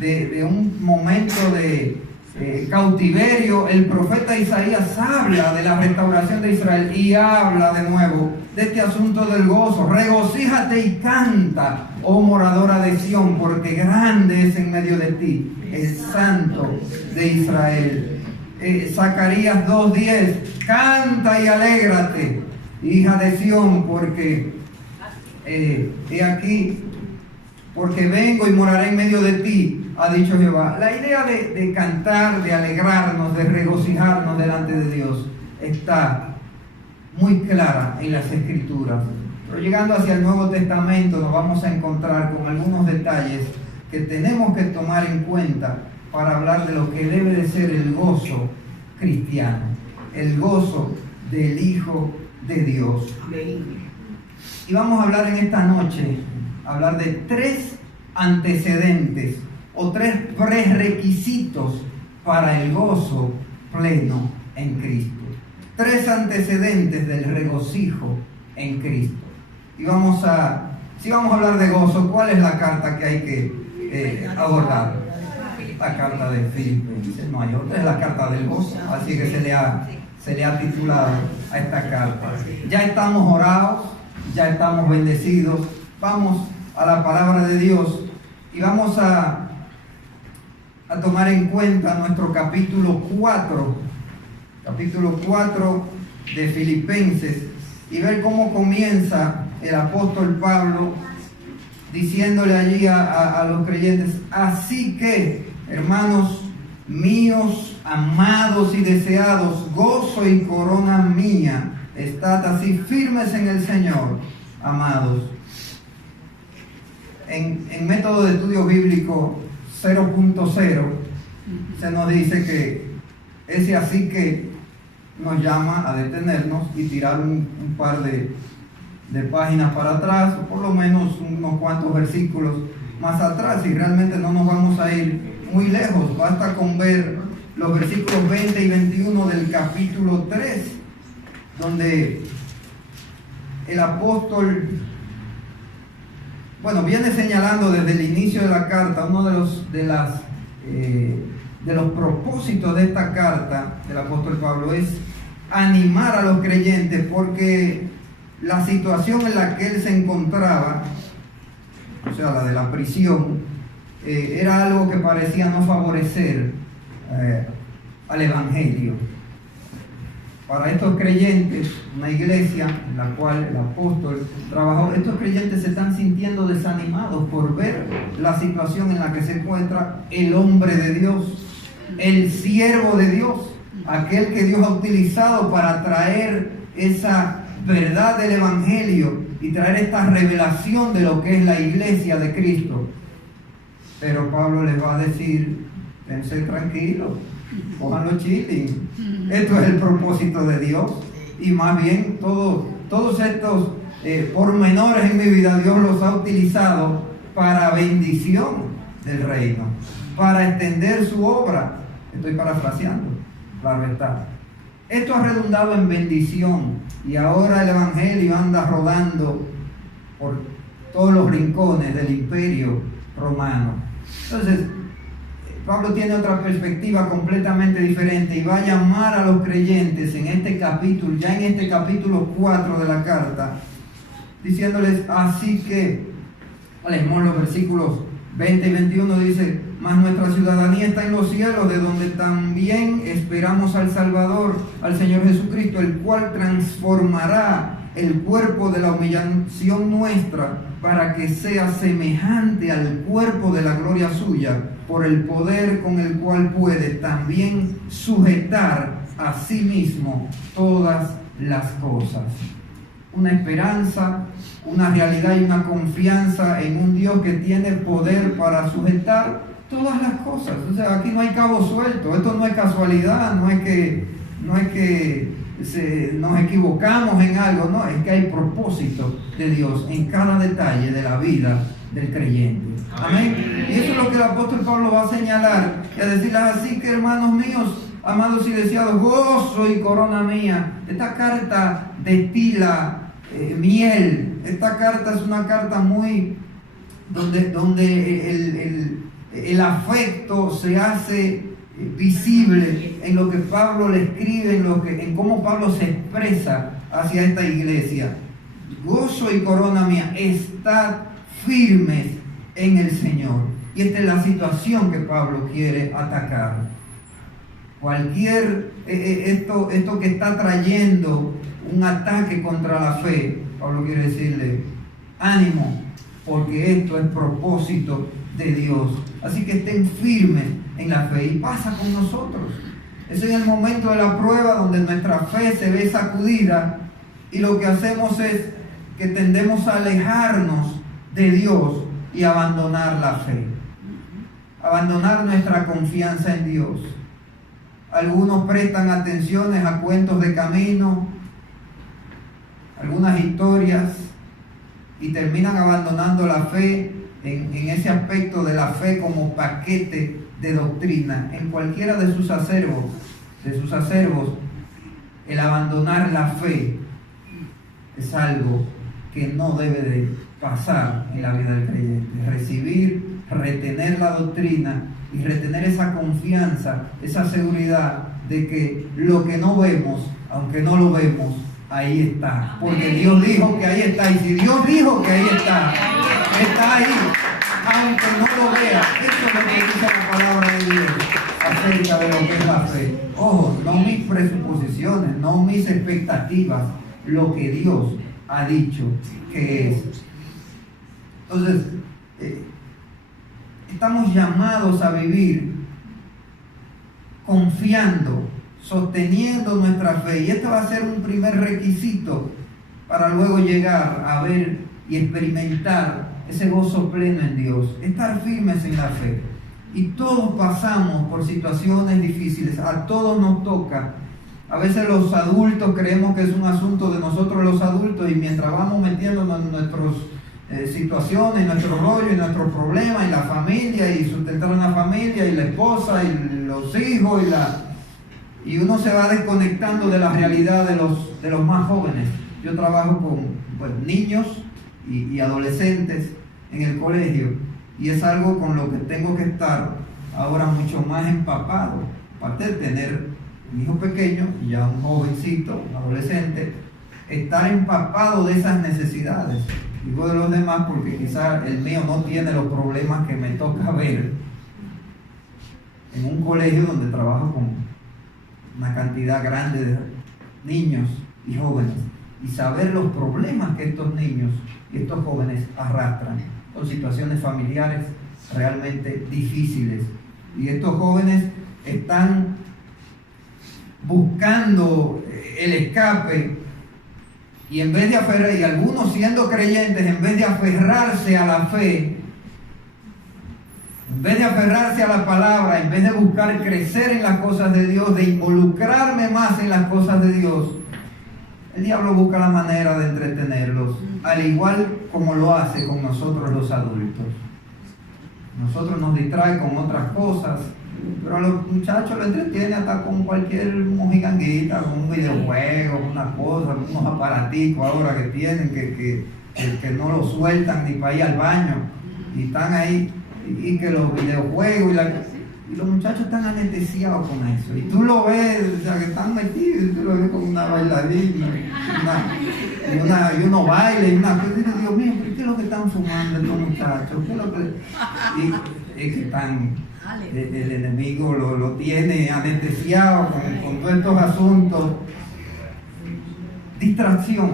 de un momento de cautiverio, el profeta Isaías habla de la restauración de Israel y habla de nuevo de este asunto del gozo. Regocíjate y canta, oh moradora de Sión, porque grande es en medio de ti el Santo de Israel. Zacarías 2:10, canta y alégrate, hija de Sión, porque he aquí, porque vengo y moraré en medio de ti, ha dicho Jehová. La idea de cantar, de alegrarnos, de regocijarnos delante de Dios está muy clara en las Escrituras. Pero llegando hacia el Nuevo Testamento nos vamos a encontrar con algunos detalles que tenemos que tomar en cuenta para hablar de lo que debe de ser el gozo cristiano, el gozo del Hijo de Dios. Y vamos a hablar en esta noche, hablar de 3 antecedentes o 3 prerequisitos para el gozo pleno en Cristo. 3 antecedentes del regocijo en Cristo. Y si vamos a hablar de gozo, ¿cuál es la carta que hay que abordar? La carta de Filipenses, no hay otra, es la carta del gozo, así que se le ha titulado a esta carta. Ya estamos orados, ya estamos bendecidos, vamos a la palabra de Dios y vamos a tomar en cuenta nuestro capítulo 4 de Filipenses y ver cómo comienza el apóstol Pablo diciéndole allí a los creyentes: así que, hermanos míos, amados y deseados, gozo y corona mía, estad así firmes en el Señor, amados. En método de estudio bíblico 0.0 se nos dice que ese así que nos llama a detenernos y tirar un par de páginas para atrás, o por lo menos unos cuantos versículos más atrás, y realmente no nos vamos a ir muy lejos. Basta con ver los versículos 20 y 21 del capítulo 3, donde el apóstol, viene señalando desde el inicio de la carta, uno de los propósitos de esta carta del apóstol Pablo es animar a los creyentes, porque la situación en la que él se encontraba, o sea, la de la prisión, era algo que parecía no favorecer al Evangelio. Para estos creyentes, una iglesia en la cual el apóstol trabajó, estos creyentes se están sintiendo desanimados por ver la situación en la que se encuentra el hombre de Dios, el siervo de Dios, aquel que Dios ha utilizado para traer esa verdad del Evangelio y traer esta revelación de lo que es la iglesia de Cristo. Pero Pablo les va a decir: dense tranquilos, pónganlo chilling. Esto es el propósito de Dios, y más bien todos estos pormenores en mi vida Dios los ha utilizado para bendición del reino, para extender su obra. Estoy parafraseando, claro está. Esto ha redundado en bendición, y ahora el Evangelio anda rodando por todos los rincones del imperio romano. Entonces, Pablo tiene otra perspectiva completamente diferente y va a llamar a los creyentes en este capítulo, ya en este capítulo 4 de la carta, diciéndoles: así que, leemos los versículos 20 y 21, dice: mas nuestra ciudadanía está en los cielos, de donde también esperamos al Salvador, al Señor Jesucristo, el cual transformará el cuerpo de la humillación nuestra para que sea semejante al cuerpo de la gloria suya, por el poder con el cual puede también sujetar a sí mismo todas las cosas. Una esperanza, una realidad y una confianza en un Dios que tiene poder para sujetar todas las cosas. O sea, aquí no hay cabo suelto. Esto no es casualidad, no es que nos equivocamos en algo, no, es que hay propósito de Dios en cada detalle de la vida del creyente. Amén. Y eso es lo que el apóstol Pablo va a señalar y a decirles: así que, hermanos míos, amados y deseados, gozo y corona mía. Esta carta destila miel. Esta carta es una carta muy donde el afecto se hace visible en lo que Pablo le escribe, en cómo Pablo se expresa hacia esta iglesia. Gozo y corona mía, estad firmes en el Señor. Y esta es la situación que Pablo quiere atacar. Esto que está trayendo un ataque contra la fe, Pablo quiere decirle, ánimo, porque esto es propósito de Dios. Así que estén firmes en la fe. Y pasa con nosotros. Es en el momento de la prueba donde nuestra fe se ve sacudida y lo que hacemos es que tendemos a alejarnos de Dios y abandonar la fe. Abandonar nuestra confianza en Dios. Algunos prestan atenciones a cuentos de camino, algunas historias, y terminan abandonando la fe en ese aspecto de la fe como paquete de doctrina. En cualquiera de sus acervos, el abandonar la fe es algo que no debe de pasar en la vida del creyente. Recibir, retener la doctrina y retener esa confianza, esa seguridad de que lo que no vemos, aunque no lo vemos, ahí está. Porque Dios dijo que ahí está. Y si Dios dijo que ahí está ahí, aunque no lo vea. Eso es lo que dice la palabra de Dios acerca de lo que es la fe. Ojo, no mis presuposiciones, no mis expectativas, lo que Dios ha dicho que es. Entonces, estamos llamados a vivir confiando, sosteniendo nuestra fe. Y este va a ser un primer requisito para luego llegar a ver y experimentar ese gozo pleno en Dios. Estar firmes en la fe. Y todos pasamos por situaciones difíciles. A todos nos toca. A veces los adultos creemos que es un asunto de nosotros los adultos, y mientras vamos metiéndonos en nuestras situaciones, nuestro rollo y nuestros problemas, y la familia, y sustentar una familia, y la esposa, y los hijos, y uno se va desconectando de la realidad de los más jóvenes. Yo trabajo con niños y adolescentes en el colegio, y es algo con lo que tengo que estar ahora mucho más empapado. Aparte de tener un hijo pequeño y ya un jovencito, un adolescente, estar empapado de esas necesidades. Digo de los demás porque quizás el mío no tiene los problemas que me toca ver en un colegio donde trabajo con una cantidad grande de niños y jóvenes, y saber los problemas que estos niños y estos jóvenes arrastran con situaciones familiares realmente difíciles. Y estos jóvenes están buscando el escape, y en vez de aferrar, y algunos siendo creyentes, en vez de aferrarse a la fe, en vez de aferrarse a la palabra, en vez de buscar crecer en las cosas de Dios, de involucrarme más en las cosas de Dios, el diablo busca la manera de entretenerlos, al igual como lo hace con nosotros los adultos. Nosotros nos distrae con otras cosas, pero a los muchachos lo entretiene hasta con cualquier mojiganguita, con un videojuego, una cosa, unos aparaticos ahora que tienen que no lo sueltan ni para ir al baño, y están ahí, y que los videojuegos y los muchachos están anestesiados con eso, y tú lo ves, o sea, que están metidos, y tú lo ves con una bailarina y uno baila y una cosa, y digo, Dios mío, ¿qué es lo que están fumando estos muchachos? ¿Qué es lo que...? Y es que están, el enemigo lo tiene anestesiado con todos estos asuntos. Distracción,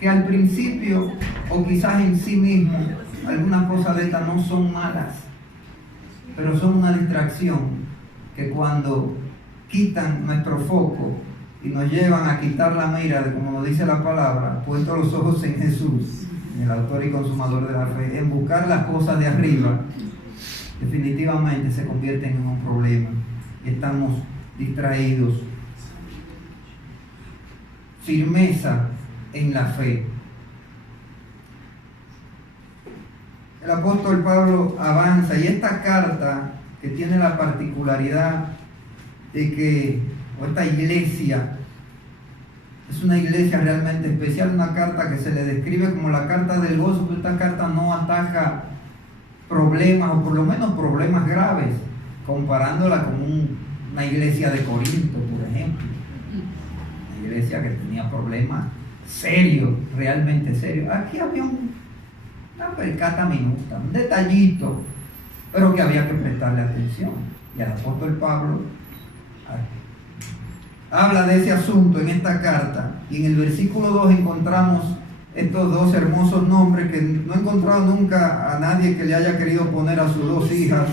que al principio, o quizás en sí mismo, algunas cosas de estas no son malas, pero son una distracción que cuando quitan nuestro foco y nos llevan a quitar la mira, como nos dice la palabra, puestos los ojos en Jesús, en el autor y consumador de la fe, en buscar las cosas de arriba, definitivamente se convierten en un problema. Estamos distraídos. Firmeza en la fe. El apóstol Pablo avanza, y esta carta, que tiene la particularidad de que esta iglesia es una iglesia realmente especial, una carta que se le describe como la carta del gozo, pero esta carta no ataca problemas, o por lo menos problemas graves, comparándola con una iglesia de Corinto, por ejemplo. Una iglesia que tenía problemas serios, realmente serios. Aquí había una percata minuta, un detallito, pero que había que prestarle atención. Y el apóstol Pablo habla de ese asunto en esta carta, y en el versículo 2 encontramos estos dos hermosos nombres que no he encontrado nunca a nadie que le haya querido poner a sus dos hijas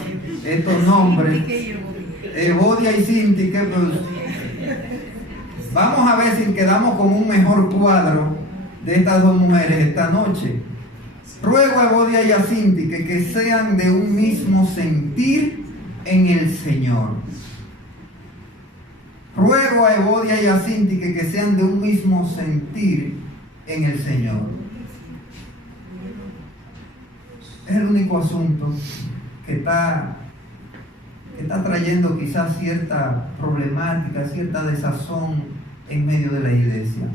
estos nombres, Evodia y Sintique. Pues, vamos a ver si quedamos con un mejor cuadro de estas dos mujeres esta noche. Ruego a Evodia y a Sintique que sean de un mismo sentir en el Señor. Ruego a Evodia y a Sintique que sean de un mismo sentir en el Señor. Es el único asunto que está trayendo quizás cierta problemática, cierta desazón en medio de la iglesia.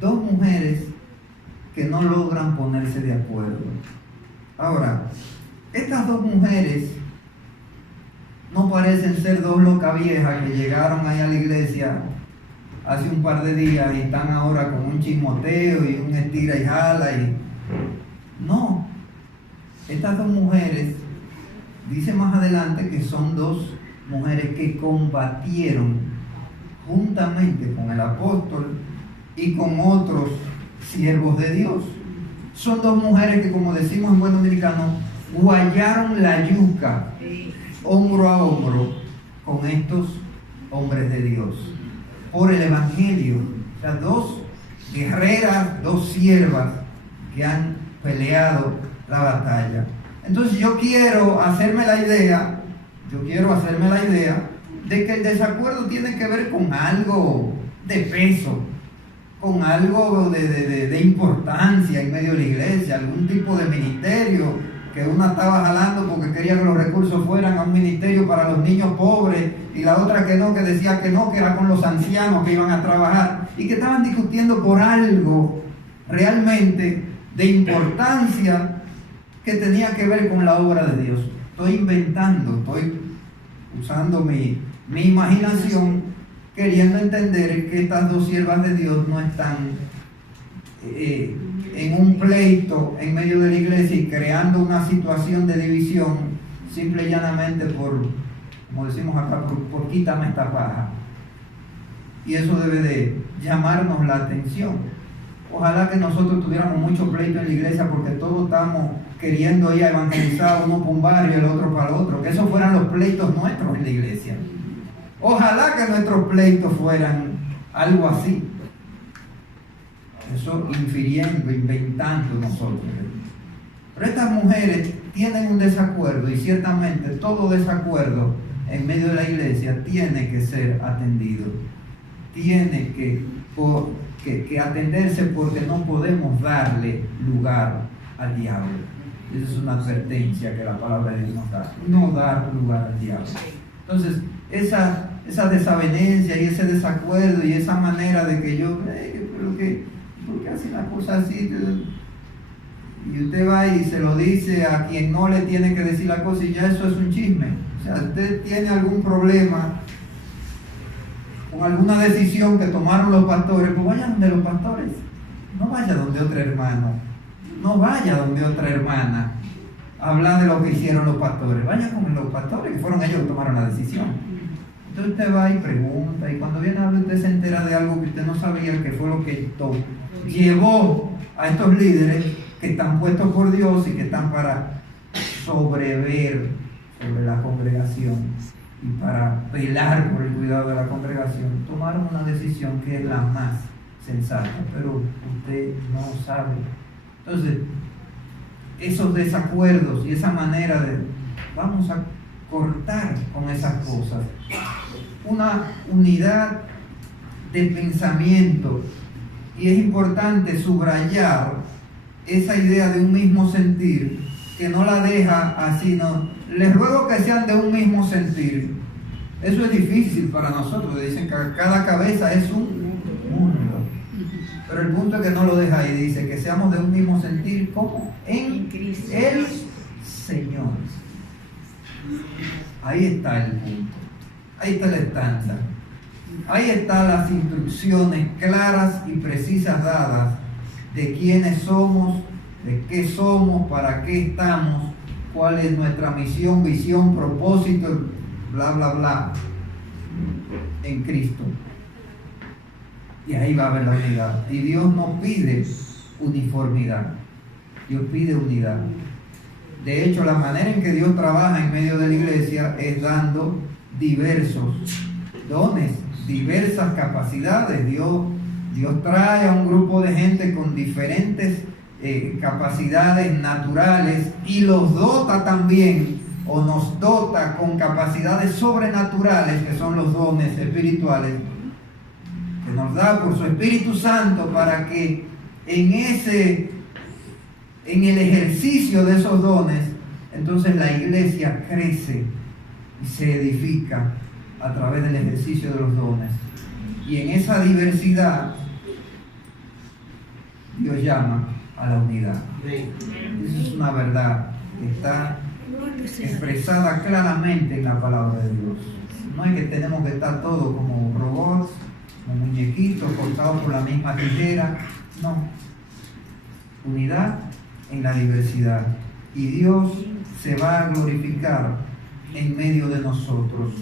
Dos mujeres que no logran ponerse de acuerdo. Ahora, estas dos mujeres no parecen ser dos locas viejas que llegaron ahí a la iglesia hace un par de días y están ahora con un chismoteo y un estira y jala. No, estas dos mujeres, dice más adelante que son dos mujeres que combatieron juntamente con el apóstol y con otros siervos de Dios. Son dos mujeres que, como decimos en buen dominicano, guayaron la yuca hombro a hombro con estos hombres de Dios por el evangelio. O sea, dos guerreras, dos siervas que han peleado la batalla. Entonces yo quiero hacerme la idea de que el desacuerdo tiene que ver con algo de peso, con algo de importancia en medio de la iglesia, algún tipo de ministerio que una estaba jalando porque quería que los recursos fueran a un ministerio para los niños pobres, y la otra que no, que decía que no, que era con los ancianos que iban a trabajar, y que estaban discutiendo por algo realmente de importancia que tenía que ver con la obra de Dios. Estoy inventando, estoy usando mi imaginación, queriendo entender que estas dos siervas de Dios no están en un pleito en medio de la iglesia y creando una situación de división simple y llanamente por, como decimos acá, por quítame esta paja. Y eso debe de llamarnos la atención. Ojalá que nosotros tuviéramos mucho pleito en la iglesia porque todos estamos queriendo ir a evangelizar, uno para un barrio y el otro para el otro, que esos fueran los pleitos nuestros en la iglesia. Ojalá que nuestros pleitos fueran algo así. Eso infiriendo, inventando nosotros. Pero estas mujeres tienen un desacuerdo, y ciertamente todo desacuerdo en medio de la iglesia tiene que ser atendido. Tiene que atenderse, porque no podemos darle lugar al diablo. Esa es una advertencia que la palabra de Dios nos da. No dar lugar al diablo. Entonces, esa desavenencia y ese desacuerdo y esa manera de que yo, ¿por qué hace una cosa así? Y usted va y se lo dice a quien no le tiene que decir la cosa, y ya eso es un chisme. O sea, usted tiene algún problema con alguna decisión que tomaron los pastores, pues vaya donde los pastores. No vaya donde otro hermano. No vaya donde otra hermana a hablar de lo que hicieron los pastores. Vaya con los pastores, que fueron ellos que tomaron la decisión. Entonces usted va y pregunta, y cuando viene a hablar usted se entera de algo que usted no sabía, que fue lo que llevó a estos líderes que están puestos por Dios y que están para sobrever sobre la congregación y para velar por el cuidado de la congregación. Tomaron una decisión que es la más sensata, pero usted no sabe. Entonces, esos desacuerdos y esa manera de, vamos a cortar con esas cosas. Una unidad de pensamiento, y es importante subrayar esa idea de un mismo sentir, que no la deja así, no. Les ruego que sean de un mismo sentir. Eso es difícil para nosotros, dicen que cada cabeza es un mundo. Pero el punto es que no lo deja ahí, dice que seamos de un mismo sentir, ¿cómo? En el Señor. Ahí está el punto. Ahí está el estándar. Ahí están las instrucciones claras y precisas dadas de quiénes somos, de qué somos, para qué estamos, cuál es nuestra misión, visión, propósito, bla, bla, bla, en Cristo. Y ahí va a haber la unidad. Y Dios no pide uniformidad, Dios pide unidad. De hecho, la manera en que Dios trabaja en medio de la iglesia es dando diversos dones, diversas capacidades. Dios trae a un grupo de gente con diferentes capacidades naturales y los dota también, o nos dota con capacidades sobrenaturales, que son los dones espirituales, que nos da por su Espíritu Santo, para que en el ejercicio de esos dones, entonces la iglesia crece y se edifica a través del ejercicio de los dones. Y en esa diversidad, Dios llama a la unidad. Eso es una verdad que está expresada claramente en la palabra de Dios. No es que tenemos que estar todos como robots, como muñequitos cortados por la misma tijera. No. Unidad en la diversidad. Y Dios se va a glorificar en medio de nosotros.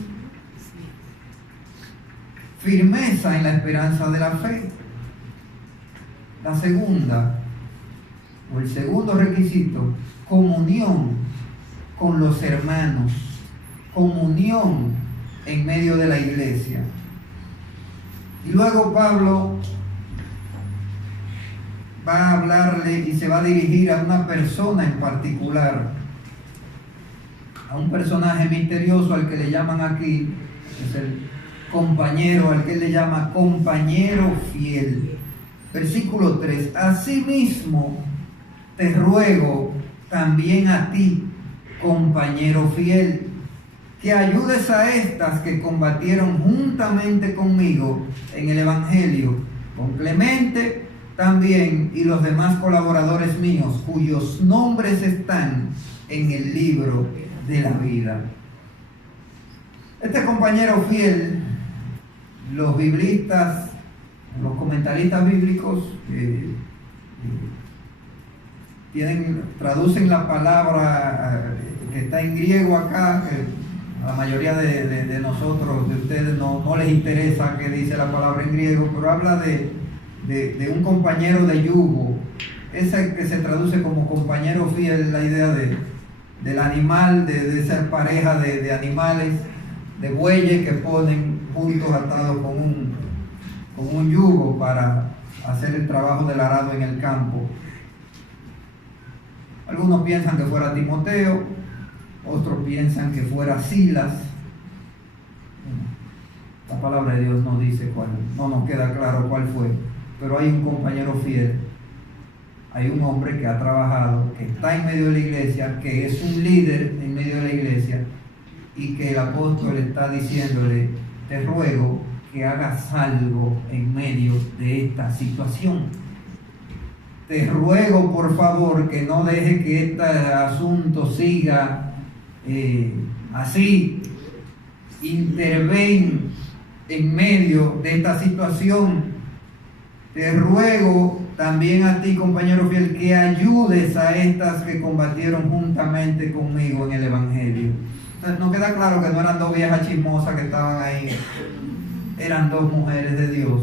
Firmeza en la esperanza de la fe. La segunda, o el segundo requisito, comunión con los hermanos, comunión en medio de la iglesia. Y luego Pablo va a hablarle y se va a dirigir a una persona en particular, a un personaje misterioso al que le llaman aquí, es el compañero, al que él le llama compañero fiel. Versículo 3: asimismo te ruego también a ti, compañero fiel, que ayudes a estas que combatieron juntamente conmigo en el Evangelio, con Clemente también y los demás colaboradores míos, cuyos nombres están en el libro de la vida. Este compañero fiel, los biblistas, los comentaristas bíblicos traducen la palabra que está en griego acá, que a la mayoría de nosotros, de ustedes, no les interesa qué dice la palabra en griego, pero habla de un compañero de yugo. Ese que se traduce como compañero fiel, la idea del animal, de ser pareja de animales, de bueyes que ponen juntos atados con un yugo para hacer el trabajo del arado en el campo. Algunos piensan que fuera Timoteo, otros piensan que fuera Silas. La palabra de Dios no dice cuál, no nos queda claro cuál fue, pero hay un compañero fiel, hay un hombre que ha trabajado, que está en medio de la iglesia, que es un líder en medio de la iglesia, y que el apóstol está diciéndole: te ruego que hagas algo en medio de esta situación. Te ruego por favor que no deje que este asunto siga así. Interven en medio de esta situación. Te ruego también a ti, compañero fiel, que ayudes a estas que combatieron juntamente conmigo en el Evangelio. Entonces, nos queda claro que no eran dos viejas chismosas que estaban ahí, eran dos mujeres de Dios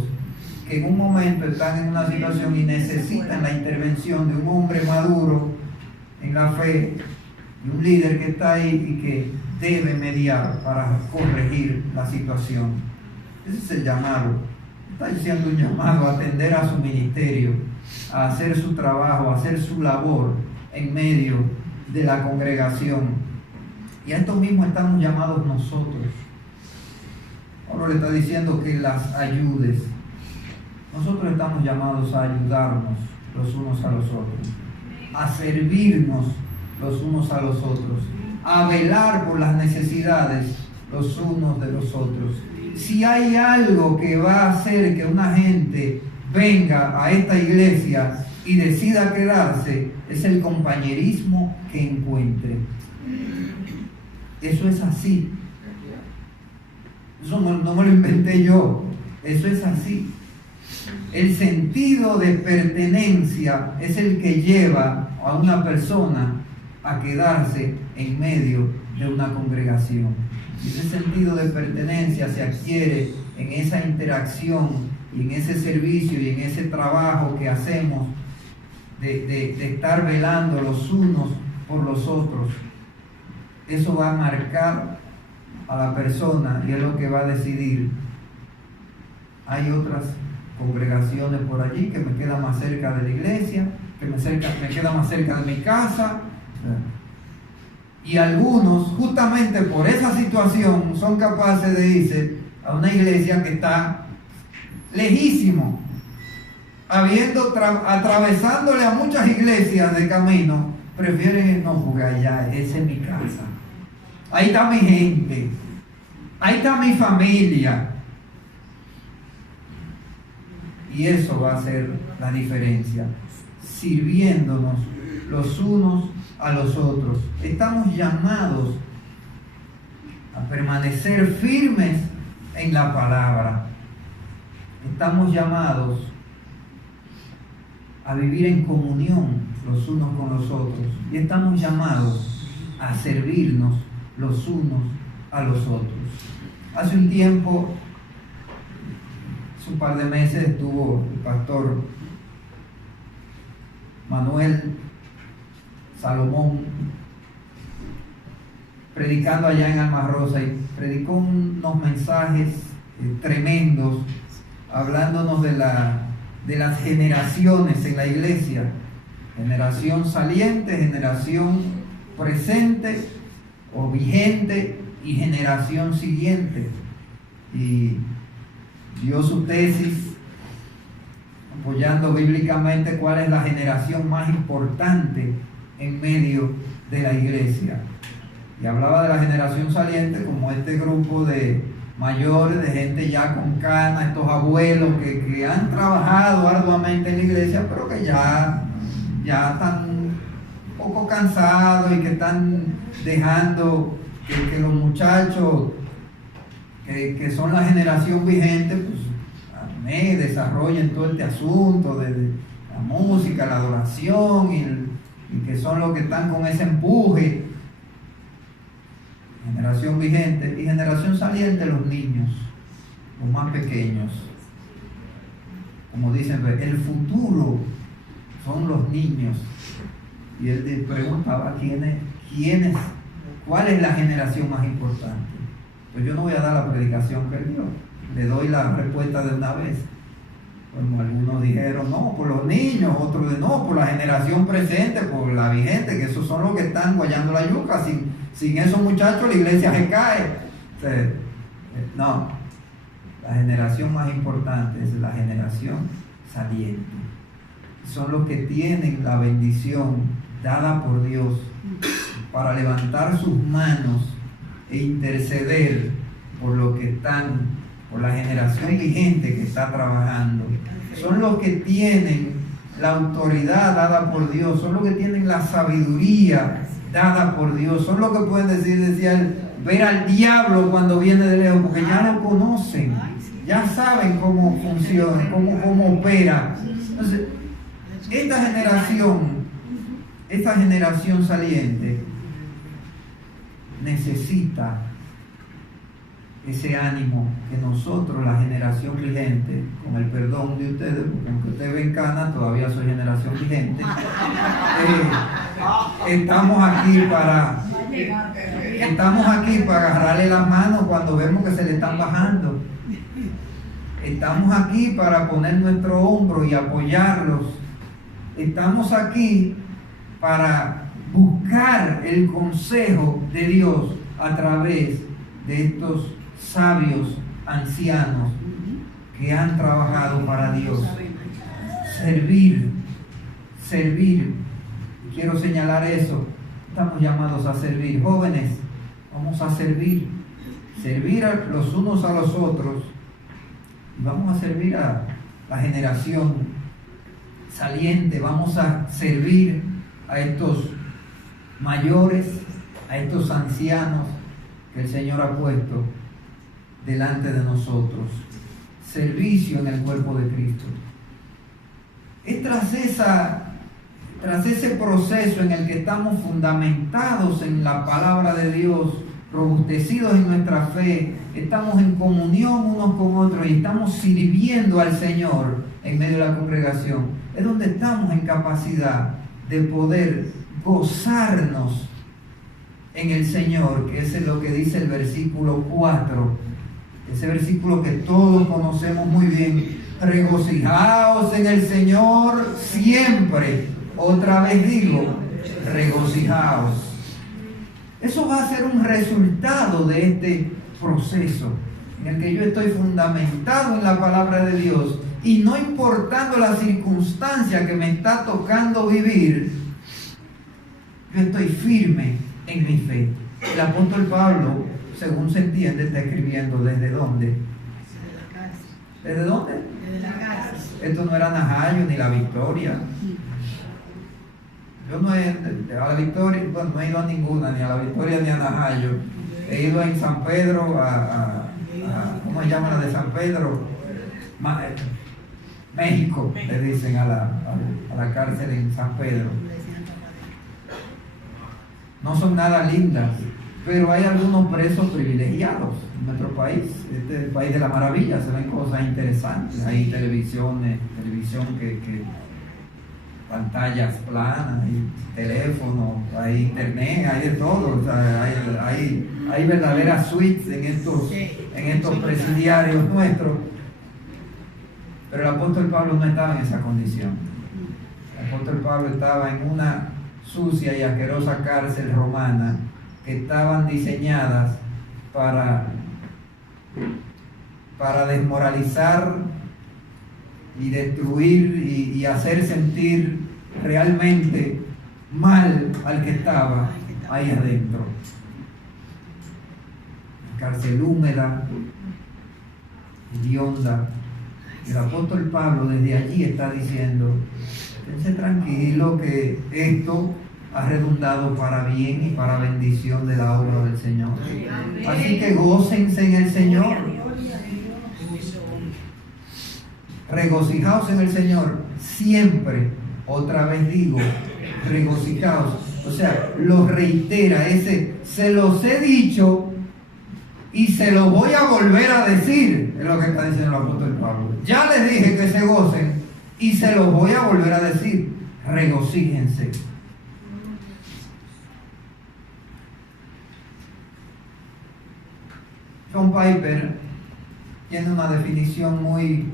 que en un momento están en una situación y necesitan la intervención de un hombre maduro en la fe, de un líder que está ahí y que debe mediar para corregir la situación. Ese es el llamado. Está diciendo un llamado a atender a su ministerio, a hacer su trabajo, a hacer su labor en medio de la congregación. Y a esto mismo estamos llamados nosotros. Pablo le está diciendo que las ayudes. Nosotros estamos llamados a ayudarnos los unos a los otros, a servirnos los unos a los otros, a velar por las necesidades los unos de los otros. Si hay algo que va a hacer que una gente venga a esta iglesia y decida quedarse, es el compañerismo que encuentre. Eso es así. Eso no me lo inventé yo. Eso es así. El sentido de pertenencia es el que lleva a una persona a quedarse en medio de una congregación. Ese sentido de pertenencia se adquiere en esa interacción y en ese servicio y en ese trabajo que hacemos de estar velando los unos por los otros. Eso va a marcar a la persona y es lo que va a decidir. Hay otras congregaciones por allí que me quedan más cerca de la iglesia, que me queda más cerca de mi casa. Y algunos, justamente por esa situación, son capaces de irse a una iglesia que está lejísimo, atravesándole a muchas iglesias de camino, prefieren no jugar allá, esa es mi casa. Ahí está mi gente, ahí está mi familia. Y eso va a ser la diferencia, sirviéndonos los unos a los otros. Estamos llamados a permanecer firmes en la palabra. Estamos llamados a vivir en comunión los unos con los otros. Y estamos llamados a servirnos los unos a los otros. Hace un tiempo, hace un par de meses, estuvo el pastor Manuel Salomón predicando allá en Alma Rosa, y predicó unos mensajes tremendos, hablándonos de las generaciones en la iglesia: generación saliente, generación presente o vigente y generación siguiente. Y dio su tesis apoyando bíblicamente cuál es la generación más importante en medio de la iglesia. Y hablaba de la generación saliente como este grupo de mayores, de gente ya con canas, estos abuelos que han trabajado arduamente en la iglesia, pero que ya están un poco cansados y que están dejando que los muchachos que son la generación vigente, pues desarrollen todo este asunto de la música, la adoración y que son los que están con ese empuje. Generación vigente y generación saliente, los niños, los más pequeños. Como dicen, el futuro son los niños. Y él preguntaba cuál es la generación más importante. Pues yo no voy a dar la predicación que él dio, le doy la respuesta de una vez. Como algunos dijeron, no, por los niños, otros de no, por la generación presente, por la vigente, que esos son los que están guayando la yuca. Sin esos muchachos la iglesia se cae. No, la generación más importante es la generación saliente. Son los que tienen la bendición dada por Dios para levantar sus manos e interceder por los que están, por la generación vigente que está trabajando. Son los que tienen la autoridad dada por Dios, son los que tienen la sabiduría dada por Dios, son los que pueden decía él, ver al diablo cuando viene de lejos, porque ya lo conocen, ya saben cómo funciona, cómo opera. Entonces, esta generación saliente necesita ese ánimo que nosotros, la generación vigente, con el perdón de ustedes, porque aunque ustedes ven canas, todavía soy generación vigente, estamos aquí para agarrarle las manos cuando vemos que se le están bajando. Estamos aquí para poner nuestro hombro y apoyarlos. Estamos aquí para buscar el consejo de Dios a través de estos sabios ancianos que han trabajado para Dios. Servir. Quiero señalar eso. Estamos llamados a servir. Jóvenes, vamos a servir los unos a los otros. Y vamos a servir a la generación saliente. Vamos a servir a estos mayores, a estos ancianos que el Señor ha puesto delante de nosotros. Servicio en el cuerpo de Cristo. Es tras ese proceso en el que estamos fundamentados en la palabra de Dios, robustecidos en nuestra fe, estamos en comunión unos con otros y estamos sirviendo al Señor en medio de la congregación. Es donde estamos en capacidad de poder gozarnos en el Señor, que ese es lo que dice el versículo 4, ese versículo que todos conocemos muy bien: regocijaos en el Señor siempre. Otra vez digo, regocijaos. Eso va a ser un resultado de este proceso en el que yo estoy fundamentado en la palabra de Dios, y no importando la circunstancia que me está tocando vivir, yo estoy firme en mi fe. El apóstol Pablo, según se entiende, está escribiendo ¿desde dónde? ¿Desde dónde? Desde la casa. Esto no era Najayo ni La Victoria. Yo no he, a La Victoria, bueno, no he ido a ninguna, ni a La Victoria ni a Najayo. He ido en San Pedro, ¿cómo se llama la de San Pedro? México, le dicen a la cárcel en San Pedro. No son nada lindas, pero hay algunos presos privilegiados en nuestro país. Este es el país de la maravilla, se ven cosas interesantes. Hay televisión que pantallas planas, hay teléfonos, hay internet, hay de todo. O sea, hay verdaderas suites en estos presidiarios nuestros. Pero el apóstol Pablo no estaba en esa condición. El apóstol Pablo estaba en una sucia y asquerosa cárcel romana que estaban diseñadas para desmoralizar y destruir y hacer sentir realmente mal al que estaba ahí adentro. Cárcel húmeda, hedionda. El apóstol Pablo desde allí está diciendo: esténse tranquilo que esto ha redundado para bien y para bendición de la obra del Señor. Así que gócense en el Señor. Regocijaos en el Señor siempre. Otra vez digo, regocijaos. O sea, lo reitera, se los he dicho y se lo voy a volver a decir, es lo que está diciendo el apóstol Pablo. Ya les dije que se gocen y se los voy a volver a decir: regocíjense. John Piper tiene una definición muy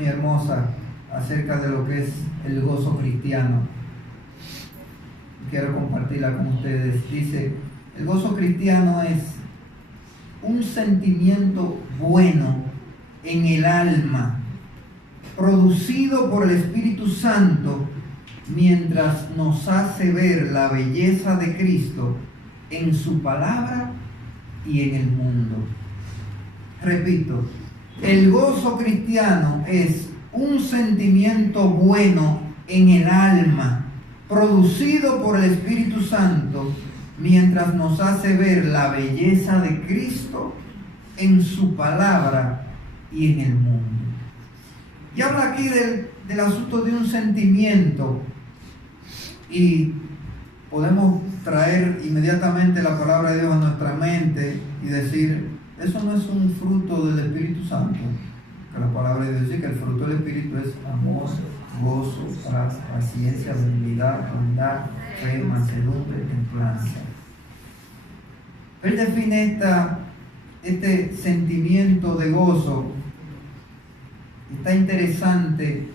hermosa acerca de lo que es el gozo cristiano. Quiero compartirla con ustedes. Dice: el gozo cristiano es un sentimiento bueno en el alma, producido por el Espíritu Santo, mientras nos hace ver la belleza de Cristo en su palabra y en el mundo. Repito, el gozo cristiano es un sentimiento bueno en el alma, producido por el Espíritu Santo, mientras nos hace ver la belleza de Cristo en su palabra y en el mundo. Y habla aquí del asunto de un sentimiento, y podemos traer inmediatamente la palabra de Dios a nuestra mente y decir: eso no es un fruto del Espíritu Santo. Que la palabra de Dios dice que el fruto del Espíritu es amor, gozo, paz, paciencia, benignidad, bondad, fe, mansedumbre, templanza. Él define este sentimiento de gozo. Está interesante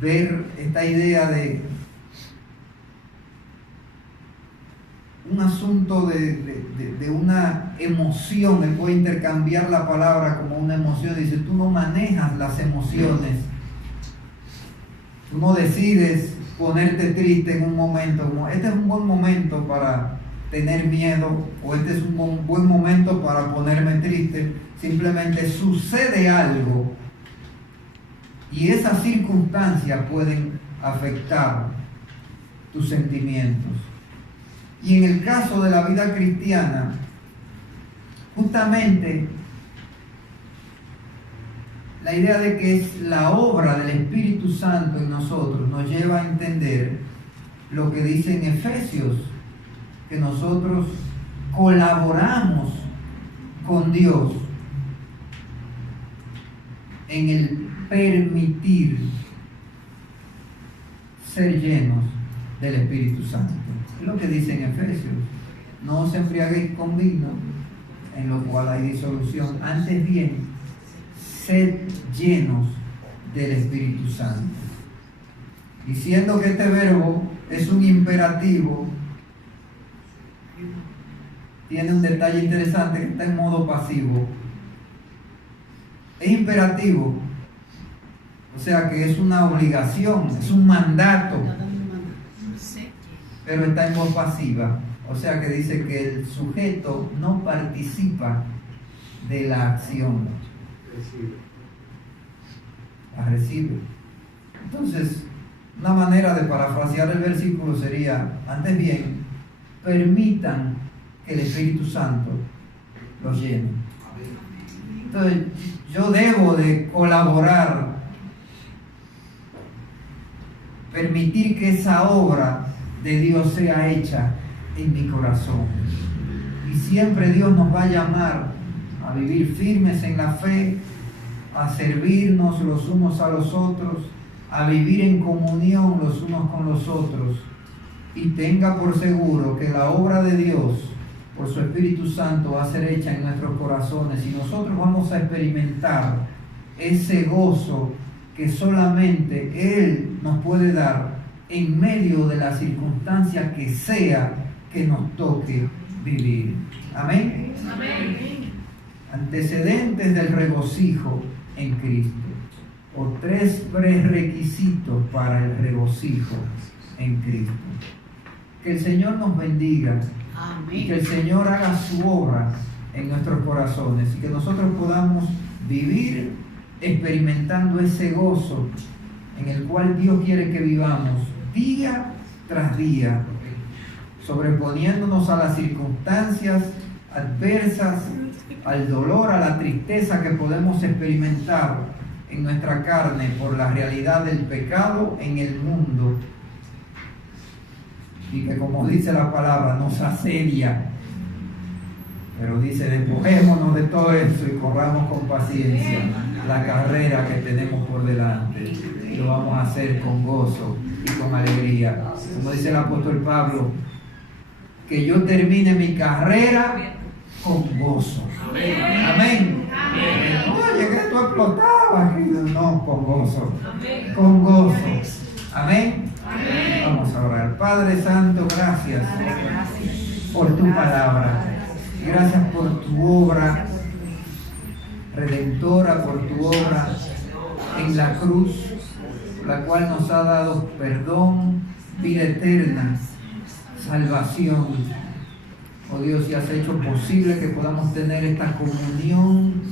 ver esta idea de un asunto de una emoción. Él puede intercambiar la palabra como una emoción. Dice: tú no manejas las emociones, tú no decides ponerte triste en un momento, como este es un buen momento para tener miedo, o este es un buen momento para ponerme triste. Simplemente sucede algo Y esas circunstancias pueden afectar tus sentimientos. Y en el caso de la vida cristiana, justamente la idea de que es la obra del Espíritu Santo en nosotros nos lleva a entender lo que dice en Efesios, que nosotros colaboramos con Dios en el permitir ser llenos del Espíritu Santo. Es lo que dice en Efesios: no os embriaguéis con vino, en lo cual hay disolución, antes bien sed llenos del Espíritu Santo. Diciendo que este verbo es un imperativo, tiene un detalle interesante que está en modo pasivo. Es imperativo, o sea que es una obligación, es un mandato, pero está en voz pasiva, o sea que dice que el sujeto no participa de la acción, la recibe. Entonces, una manera de parafrasear el versículo sería: antes bien, permitan que el Espíritu Santo los llene. Entonces, yo debo de colaborar, permitir que esa obra de Dios sea hecha en mi corazón. Y siempre Dios nos va a llamar a vivir firmes en la fe, a servirnos los unos a los otros, a vivir en comunión los unos con los otros. Y tenga por seguro que la obra de Dios, por su Espíritu Santo, va a ser hecha en nuestros corazones, y nosotros vamos a experimentar ese gozo que solamente Él nos puede dar en medio de la circunstancia que sea que nos toque vivir. Amén. Amén. Antecedentes del regocijo en Cristo, o 3 prerequisitos para el regocijo en Cristo. Que el Señor nos bendiga. Amén. Y que el Señor haga su obra en nuestros corazones, y que nosotros podamos vivir experimentando ese gozo en el cual Dios quiere que vivamos día tras día, sobreponiéndonos a las circunstancias adversas, al dolor, a la tristeza que podemos experimentar en nuestra carne por la realidad del pecado en el mundo, y que, como dice la palabra, nos asedia. Pero dice: despojémonos de todo eso y corramos con paciencia la carrera que tenemos por delante, y lo vamos a hacer con gozo y con alegría. Como dice el apóstol Pablo: que yo termine mi carrera con gozo. Amén. Oye, que tú explotabas. No, con gozo. Con gozo. Amén. Vamos a orar. Padre Santo, gracias por tu palabra. Gracias por tu obra redentora, por tu obra en la cruz, la cual nos ha dado perdón, vida eterna, salvación. Oh Dios, y has hecho posible que podamos tener esta comunión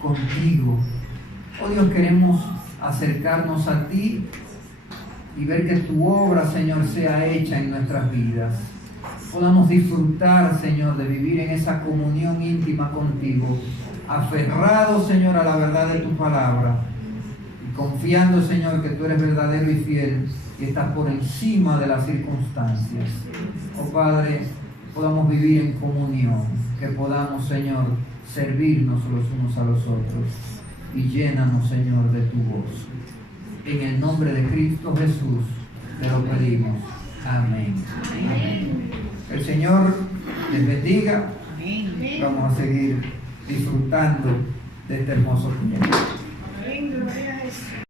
contigo. Oh Dios, queremos acercarnos a ti y ver que tu obra, Señor, sea hecha en nuestras vidas. Podamos disfrutar, Señor, de vivir en esa comunión íntima contigo, aferrados, Señor, a la verdad de tu palabra, y confiando, Señor, que tú eres verdadero y fiel y estás por encima de las circunstancias. Oh Padre, podamos vivir en comunión, que podamos, Señor, servirnos los unos a los otros, y llénanos, Señor, de tu gozo. En el nombre de Cristo Jesús te lo pedimos. Amén. Amén. El Señor les bendiga. Vamos a seguir disfrutando de este hermoso tiempo.